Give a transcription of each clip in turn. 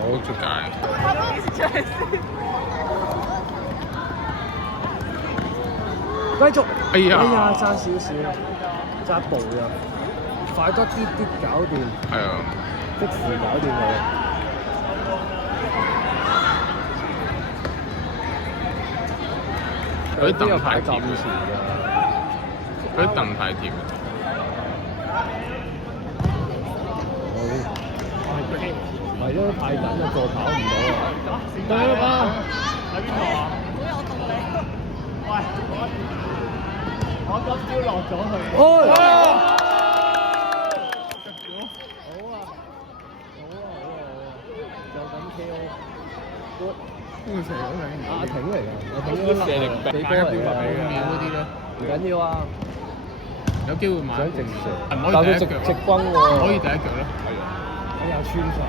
好出界。繼續。哎呀，爭少少，爭一步啊！快多啲搞掂。係啊，即時搞掂佢。嗰啲凳太有甜，嗰啲凳太甜。係咯，太緊啦，過跑唔到啊！得啦，喺邊度啊？好有動力。喂，我今朝落咗去。好啊！就咁 KO。邊個射咗你？阿挺嚟㗎，阿挺嗰射力俾波嚟㗎。秒嗰啲咧，唔緊要啊。有機會買。想直射，但佢直轟喎。可以第一腳咧。係啊。哎呀，穿晒。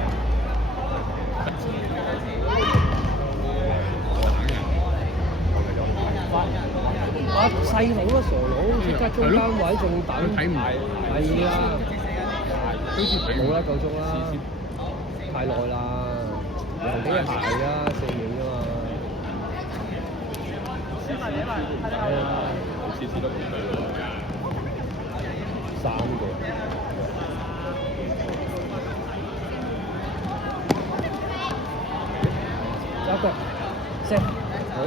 細佬啊，傻佬，即刻中間位仲等。睇唔埋。係啊。好似冇啦，夠鐘啦。太耐啦。人哋鞋啦，4秒啫嘛。係啊。次次都唔對喎。3個。一個。射。好。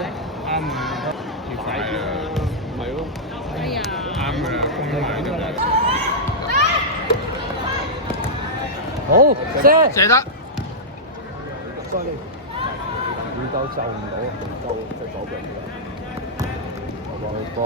啱啊！要快啊！係咯。哎呀！啱㗎啦，攻埋就得。好，射得。再嚟。唔夠就唔到，唔夠隻左腳。我幫佢波。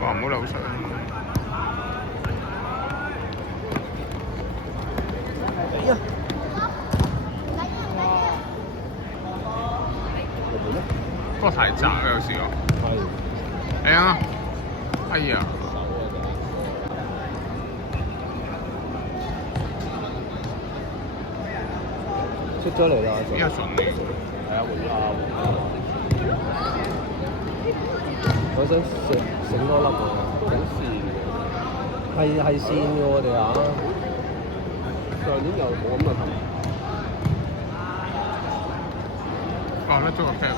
哇！唔好流水。哎呀！不過太窄啦，有時候。係。係啊！哎呀！出咗嚟啦！呢個順嚟㗎。係啊，換下。我想醒多粒喎。好線喎。係線嘅我哋啊！上年又冇咁嘅球。哦，甩咗個 cap。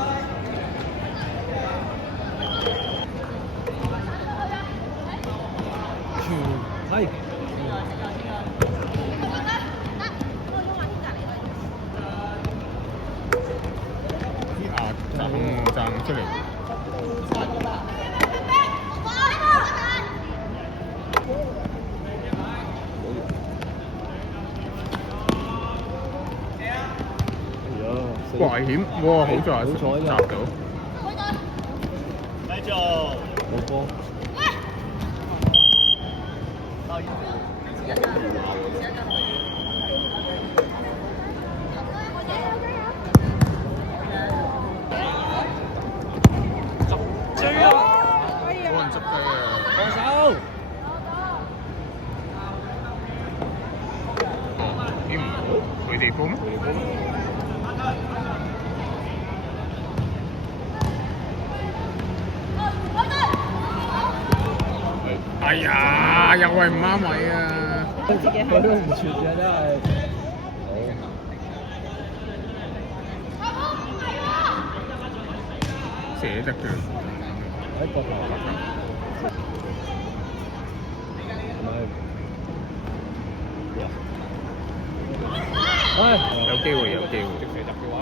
係。啲牙掙出嚟。危險！哇，好在閘到。繼續。冇波。追啊！冇人執雞啊！放手。咦唔好，佢哋波咩？哎呀，又係唔啱位啊！佢都唔傳嘅真係。射得嘅。喺角落。係。有機會，有機會。射得嘅話。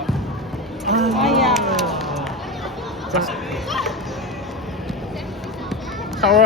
哎呀！收啦！